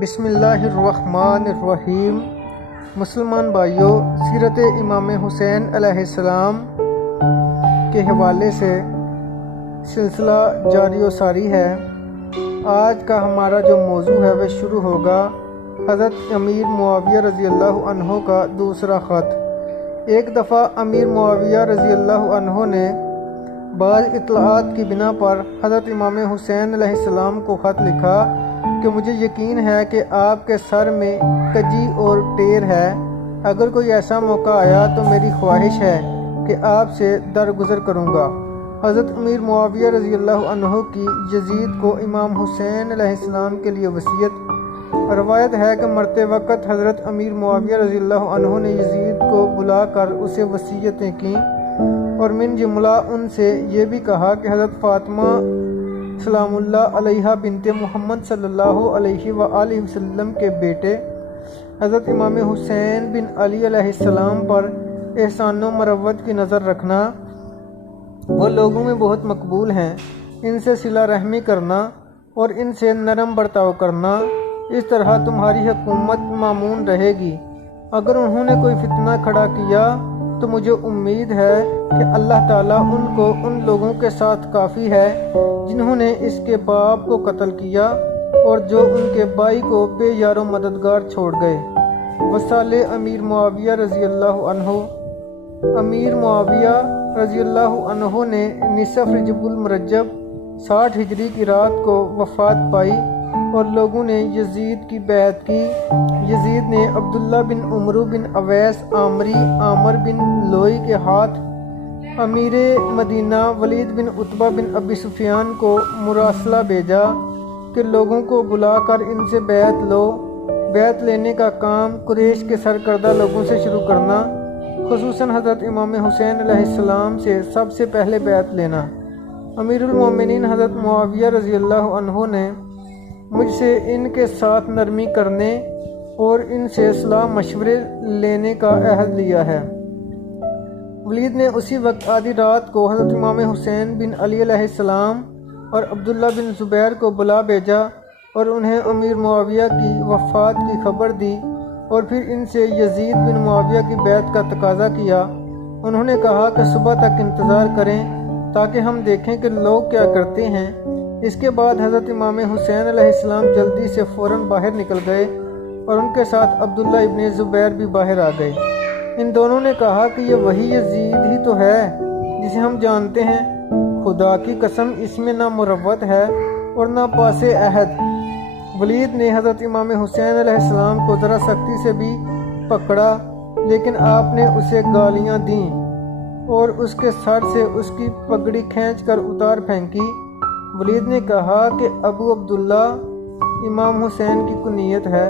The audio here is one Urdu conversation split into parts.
بسم اللہ الرحمن الرحیم۔ مسلمان بھائیوں، سیرت امام حسین علیہ السلام کے حوالے سے سلسلہ جاری و ساری ہے۔ آج کا ہمارا جو موضوع ہے وہ شروع ہوگا حضرت امیر معاویہ رضی اللہ عنہ کا دوسرا خط۔ ایک دفعہ امیر معاویہ رضی اللہ عنہ نے بعض اطلاعات کی بنا پر حضرت امام حسین علیہ السلام کو خط لکھا کہ مجھے یقین ہے کہ آپ کے سر میں کجی اور ٹیر ہے۔ اگر کوئی ایسا موقع آیا تو میری خواہش ہے کہ آپ سے درگزر کروں گا۔ حضرت امیر معاویہ رضی اللہ عنہ کی یزید کو امام حسین علیہ السلام کے لیے وصیت۔ روایت ہے کہ مرتے وقت حضرت امیر معاویہ رضی اللہ عنہ نے یزید کو بلا کر اسے وصیتیں کیں، اور من جملہ ان سے یہ بھی کہا کہ حضرت فاطمہ سلام اللہ علیہا بنت محمد صلی اللہ علیہ وآلہ وسلم کے بیٹے حضرت امام حسین بن علی علیہ السلام پر احسان و مروت کی نظر رکھنا۔ وہ لوگوں میں بہت مقبول ہیں، ان سے صلہ رحمی کرنا اور ان سے نرم برتاؤ کرنا، اس طرح تمہاری حکومت مامون رہے گی۔ اگر انہوں نے کوئی فتنہ کھڑا کیا تو مجھے امید ہے کہ اللہ تعالیٰ ان کو ان لوگوں کے ساتھ کافی ہے جنہوں نے اس کے باپ کو قتل کیا اور جو ان کے بھائی کو بے یار و مددگار چھوڑ گئے۔ وصال امیر معاویہ رضی اللہ عنہ۔ امیر معاویہ رضی اللہ عنہ نے نصف رجب المرجب 60 ہجری کی رات کو وفات پائی اور لوگوں نے یزید کی بیعت کی۔ یزید نے عبداللہ بن عمرو بن اویس عامری عامر بن لوئی کے ہاتھ امیر مدینہ ولید بن عتبہ بن ابی سفیان کو مراسلہ بھیجا کہ لوگوں کو بلا کر ان سے بیعت لو۔ بیعت لینے کا کام قریش کے سرکردہ لوگوں سے شروع کرنا، خصوصاً حضرت امام حسین علیہ السلام سے سب سے پہلے بیعت لینا۔ امیر المومنین حضرت معاویہ رضی اللہ عنہ نے مجھ سے ان کے ساتھ نرمی کرنے اور ان سے صلاح مشورے لینے کا عہد لیا ہے۔ ولید نے اسی وقت آدھی رات کو حضرت امام حسین بن علی علیہ السلام اور عبداللہ بن زبیر کو بلا بھیجا اور انہیں امیر معاویہ کی وفات کی خبر دی، اور پھر ان سے یزید بن معاویہ کی بیعت کا تقاضا کیا۔ انہوں نے کہا کہ صبح تک انتظار کریں تاکہ ہم دیکھیں کہ لوگ کیا کرتے ہیں۔ اس کے بعد حضرت امام حسین علیہ السلام جلدی سے فوراً باہر نکل گئے اور ان کے ساتھ عبداللہ ابن زبیر بھی باہر آ گئے۔ ان دونوں نے کہا کہ یہ وہی یزید ہی تو ہے جسے ہم جانتے ہیں، خدا کی قسم اس میں نہ مروت ہے اور نہ پاس عہد۔ ولید نے حضرت امام حسین علیہ السلام کو ذرا سختی سے بھی پکڑا، لیکن آپ نے اسے گالیاں دیں اور اس کے سر سے اس کی پگڑی کھینچ کر اتار پھینکی۔ ولید نے کہا کہ ابو عبداللہ امام حسین کی کنیت ہے،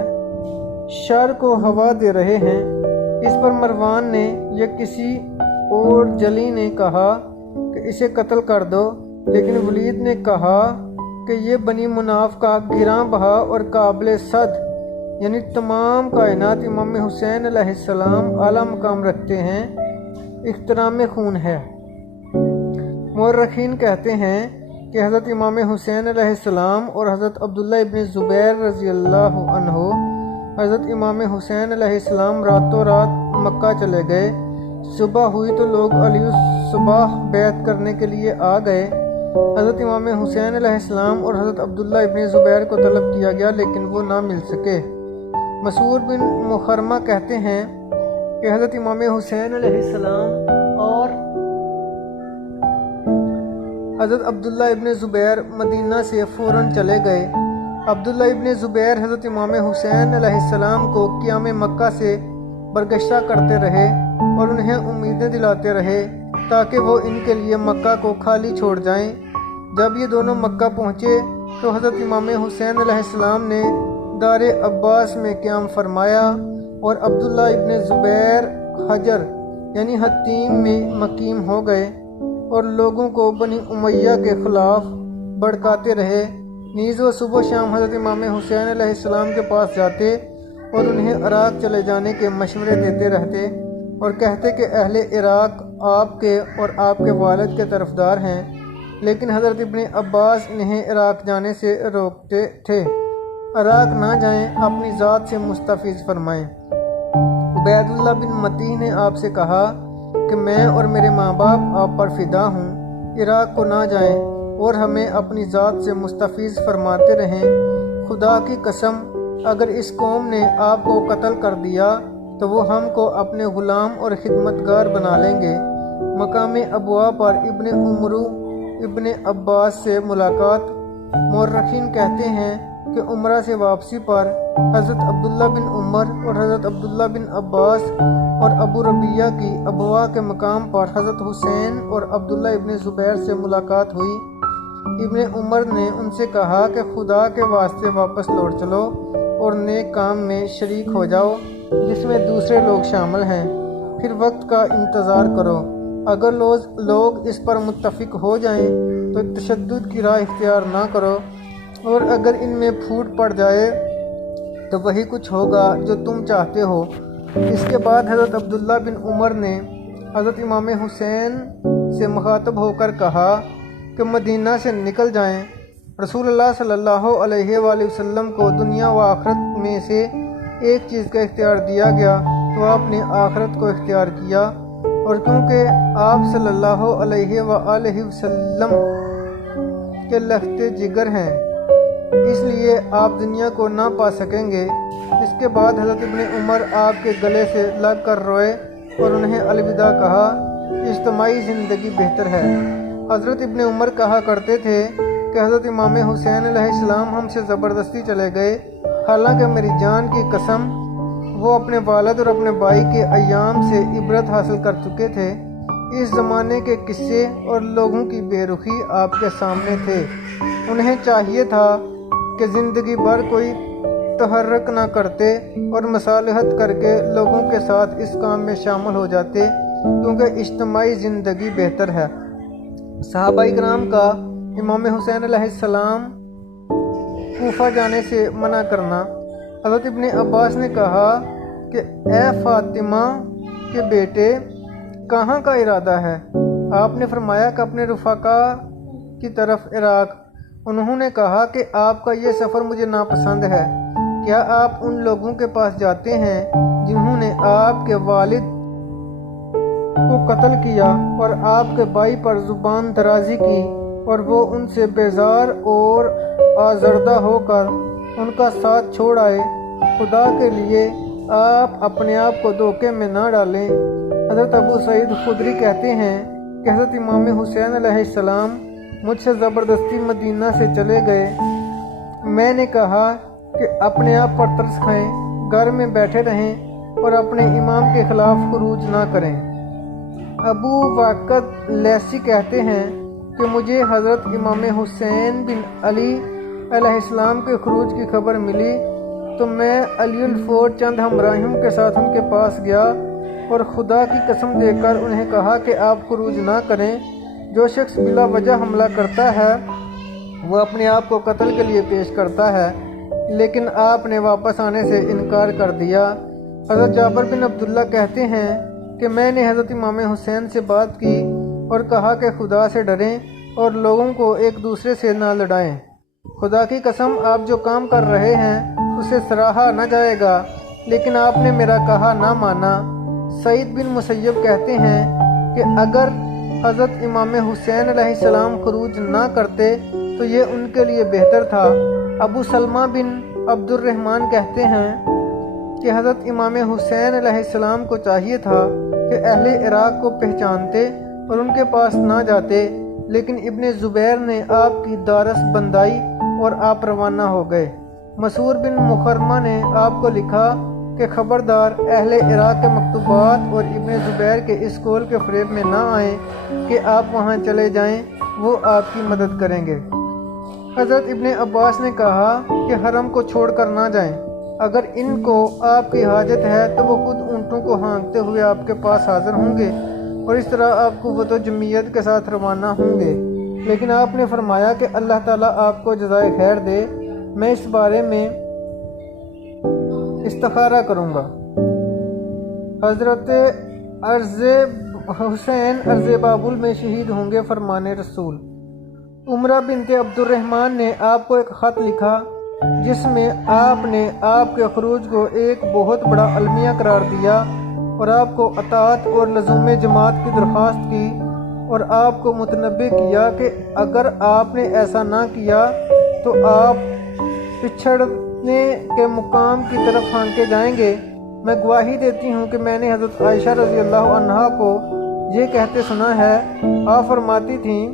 شر کو ہوا دے رہے ہیں۔ اس پر مروان نے یا کسی اور جلی نے کہا کہ اسے قتل کر دو، لیکن ولید نے کہا کہ یہ بنی مناف کا گراں بہا اور قابل صد، یعنی تمام کائنات امام حسین علیہ السلام اعلیٰ مقام رکھتے ہیں، احترام خون ہے۔ مورخین کہتے ہیں کہ حضرت امام حسین علیہ السلام اور حضرت عبداللہ ابن زبیر رضی اللہ عنہ حضرت امام حسین علیہ السلام راتوں رات مکہ چلے گئے۔ صبح ہوئی تو لوگ علی الصباح بیعت کرنے کے لیے آ گئے۔ حضرت امام حسین علیہ السلام اور حضرت عبداللہ ابن زبیر کو طلب کیا گیا لیکن وہ نہ مل سکے۔ مسعود بن مخرمہ کہتے ہیں کہ حضرت امام حسین علیہ السلام اور حضرت عبداللہ ابن زبیر مدینہ سے فوراً چلے گئے۔ عبداللہ ابن زبیر حضرت امام حسین علیہ السلام کو قیام مکہ سے برگشتہ کرتے رہے اور انہیں امیدیں دلاتے رہے تاکہ وہ ان کے لیے مکہ کو خالی چھوڑ جائیں۔ جب یہ دونوں مکہ پہنچے تو حضرت امام حسین علیہ السلام نے دار عباس میں قیام فرمایا اور عبداللہ ابن زبیر حجر یعنی حطیم میں مقیم ہو گئے اور لوگوں کو بنی امیہ کے خلاف بھڑکاتے رہے۔ نیز وہ صبح و شام حضرت امام حسین علیہ السلام کے پاس جاتے اور انہیں عراق چلے جانے کے مشورے دیتے رہتے اور کہتے کہ اہل عراق آپ کے اور آپ کے والد کے طرفدار ہیں، لیکن حضرت ابن عباس انہیں عراق جانے سے روکتے تھے۔ عراق نہ جائیں، اپنی ذات سے مستفیض فرمائیں۔ عبید اللہ بن متی نے آپ سے کہا کہ میں اور میرے ماں باپ آپ پر فدا ہوں، عراق کو نہ جائیں اور ہمیں اپنی ذات سے مستفیض فرماتے رہیں۔ خدا کی قسم، اگر اس قوم نے آپ کو قتل کر دیا تو وہ ہم کو اپنے غلام اور خدمتگار بنا لیں گے۔ مقام ابوا پر ابن عمرو ابن عباس سے ملاقات۔ مورخین کہتے ہیں کہ عمرہ سے واپسی پر حضرت عبداللہ بن عمر اور حضرت عبداللہ بن عباس اور ابو ربیہ کی ابوا کے مقام پر حضرت حسین اور عبداللہ ابن زبیر سے ملاقات ہوئی۔ ابن عمر نے ان سے کہا کہ خدا کے واسطے واپس لوٹ چلو اور نیک کام میں شریک ہو جاؤ جس میں دوسرے لوگ شامل ہیں، پھر وقت کا انتظار کرو۔ اگر لوگ اس پر متفق ہو جائیں تو تشدد کی راہ اختیار نہ کرو، اور اگر ان میں پھوٹ پڑ جائے تو وہی کچھ ہوگا جو تم چاہتے ہو۔ اس کے بعد حضرت عبداللہ بن عمر نے حضرت امام حسین سے مخاطب ہو کر کہا کہ مدینہ سے نکل جائیں۔ رسول اللہ صلی اللہ علیہ وآلہ وسلم کو دنیا و آخرت میں سے ایک چیز کا اختیار دیا گیا تو آپ نے آخرت کو اختیار کیا، اور کیونکہ آپ صلی اللہ علیہ وآلہ وسلم کے لخت جگر ہیں اس لیے آپ دنیا کو نہ پا سکیں گے۔ اس کے بعد حضرت ابن عمر آپ کے گلے سے لگ کر روئے اور انہیں الوداع کہا۔ اجتماعی زندگی بہتر ہے۔ حضرت ابن عمر کہا کرتے تھے کہ حضرت امام حسین علیہ السلام ہم سے زبردستی چلے گئے، حالانکہ میری جان کی قسم وہ اپنے والد اور اپنے بھائی کے ایام سے عبرت حاصل کر چکے تھے۔ اس زمانے کے قصے اور لوگوں کی بے رخی آپ کے سامنے تھے۔ انہیں چاہیے تھا کہ زندگی بھر کوئی تحرک نہ کرتے اور مصالحت کر کے لوگوں کے ساتھ اس کام میں شامل ہو جاتے، کیونکہ اجتماعی زندگی بہتر ہے۔ صحابہ کرام کا امام حسین علیہ السلام کوفہ جانے سے منع کرنا۔ حضرت ابن عباس نے کہا کہ اے فاطمہ کے بیٹے، کہاں کا ارادہ ہے؟ آپ نے فرمایا کہ اپنے رفقا کی طرف عراق۔ انہوں نے کہا کہ آپ کا یہ سفر مجھے ناپسند ہے۔ کیا آپ ان لوگوں کے پاس جاتے ہیں جنہوں نے آپ کے والد کو قتل کیا اور آپ کے بھائی پر زبان درازی کی، اور وہ ان سے بیزار اور آزردہ ہو کر ان کا ساتھ چھوڑ آئے؟ خدا کے لیے آپ اپنے آپ کو دھوکے میں نہ ڈالیں۔ حضرت ابو سعید خدری کہتے ہیں کہ حضرت امام حسین علیہ السلام مجھ سے زبردستی مدینہ سے چلے گئے۔ میں نے کہا کہ اپنے آپ پر ترس کھائیں، گھر میں بیٹھے رہیں اور اپنے امام کے خلاف خروج نہ کریں۔ ابو واقد لیثی کہتے ہیں کہ مجھے حضرت امام حسین بن علی علیہ السلام کے خروج کی خبر ملی تو میں علی الفور چند ہمراہیوں کے ساتھ ان کے پاس گیا اور خدا کی قسم دے کر انہیں کہا کہ آپ خروج نہ کریں۔ جو شخص بلا وجہ حملہ کرتا ہے وہ اپنے آپ کو قتل کے لیے پیش کرتا ہے، لیکن آپ نے واپس آنے سے انکار کر دیا۔ حضرت جابر بن عبداللہ کہتے ہیں کہ میں نے حضرت امام حسین سے بات کی اور کہا کہ خدا سے ڈریں اور لوگوں کو ایک دوسرے سے نہ لڑائیں۔ خدا کی قسم، آپ جو کام کر رہے ہیں اسے سراہا نہ جائے گا، لیکن آپ نے میرا کہا نہ مانا۔ سعید بن مسیب کہتے ہیں کہ اگر حضرت امام حسین علیہ السلام خروج نہ کرتے تو یہ ان کے لیے بہتر تھا۔ ابو سلمہ بن عبد الرحمن کہتے ہیں کہ حضرت امام حسین علیہ السلام کو چاہیے تھا کہ اہل عراق کو پہچانتے اور ان کے پاس نہ جاتے، لیکن ابن زبیر نے آپ کی دارس بندائی اور آپ روانہ ہو گئے۔ مسعور بن مخرمہ نے آپ کو لکھا کہ خبردار اہل عراق کے مکتوبات اور ابن زبیر کے اس قول کے فریب میں نہ آئیں کہ آپ وہاں چلے جائیں، وہ آپ کی مدد کریں گے۔ حضرت ابن عباس نے کہا کہ حرم کو چھوڑ کر نہ جائیں، اگر ان کو آپ کی حاجت ہے تو وہ خود اونٹوں کو ہانکتے ہوئے آپ کے پاس حاضر ہوں گے اور اس طرح آپ قوت و جمعیت کے ساتھ روانہ ہوں گے۔ لیکن آپ نے فرمایا کہ اللہ تعالیٰ آپ کو جزائے خیر دے، میں اس بارے میں استخارہ کروں گا۔ حضرت حسین عرض بابل میں شہید ہوں گے، فرمان رسول۔ عمرہ بنت عبد الرحمن نے آپ کو ایک خط لکھا جس میں آپ نے آپ کے خروج کو ایک بہت بڑا المیہ قرار دیا اور آپ کو اطاعت اور لزوم جماعت کی درخواست کی، اور آپ کو متنبہ کیا کہ اگر آپ نے ایسا نہ کیا تو آپ پچھڑنے کے مقام کی طرف ہانکے جائیں گے۔ میں گواہی دیتی ہوں کہ میں نے حضرت عائشہ رضی اللہ عنہا کو یہ کہتے سنا ہے۔ آپ فرماتی تھیں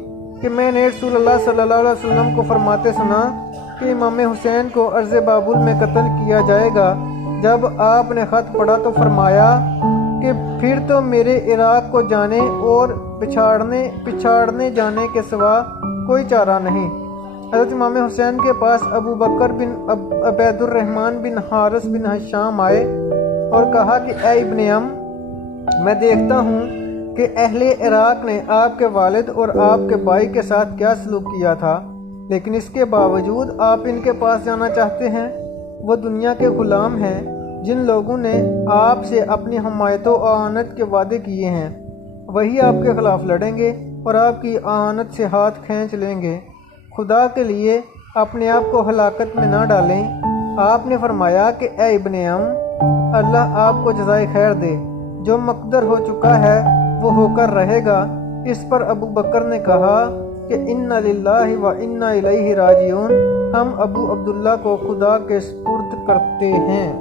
کہ میں نے رسول اللہ صلی اللہ علیہ وسلم کو فرماتے سنا کہ امام حسین کو عرض بابل میں قتل کیا جائے گا۔ جب آپ نے خط پڑھا تو فرمایا کہ پھر تو میرے عراق کو جانے اور پچھاڑنے جانے کے سوا کوئی چارہ نہیں۔ حضرت امام حسین کے پاس ابو بکر بن عبید الرحمن بن حارث بن ہشام آئے اور کہا کہ اے ابن ام، میں دیکھتا ہوں کہ اہل عراق نے آپ کے والد اور آپ کے بھائی کے ساتھ کیا سلوک کیا تھا، لیکن اس کے باوجود آپ ان کے پاس جانا چاہتے ہیں۔ وہ دنیا کے غلام ہیں جن لوگوں نے آپ سے اپنی حمایت و اعانت کے وعدے کیے ہیں، وہی آپ کے خلاف لڑیں گے اور آپ کی اعانت سے ہاتھ کھینچ لیں گے۔ خدا کے لیے اپنے آپ کو ہلاکت میں نہ ڈالیں۔ آپ نے فرمایا کہ اے ابن ام، اللہ آپ کو جزائے خیر دے، جو مقدر ہو چکا ہے وہ ہو کر رہے گا۔ اس پر ابو بکر نے کہا کہ انا للہ و انا الیہ راجعون، ہم ابو عبداللہ کو خدا کے سپرد کرتے ہیں۔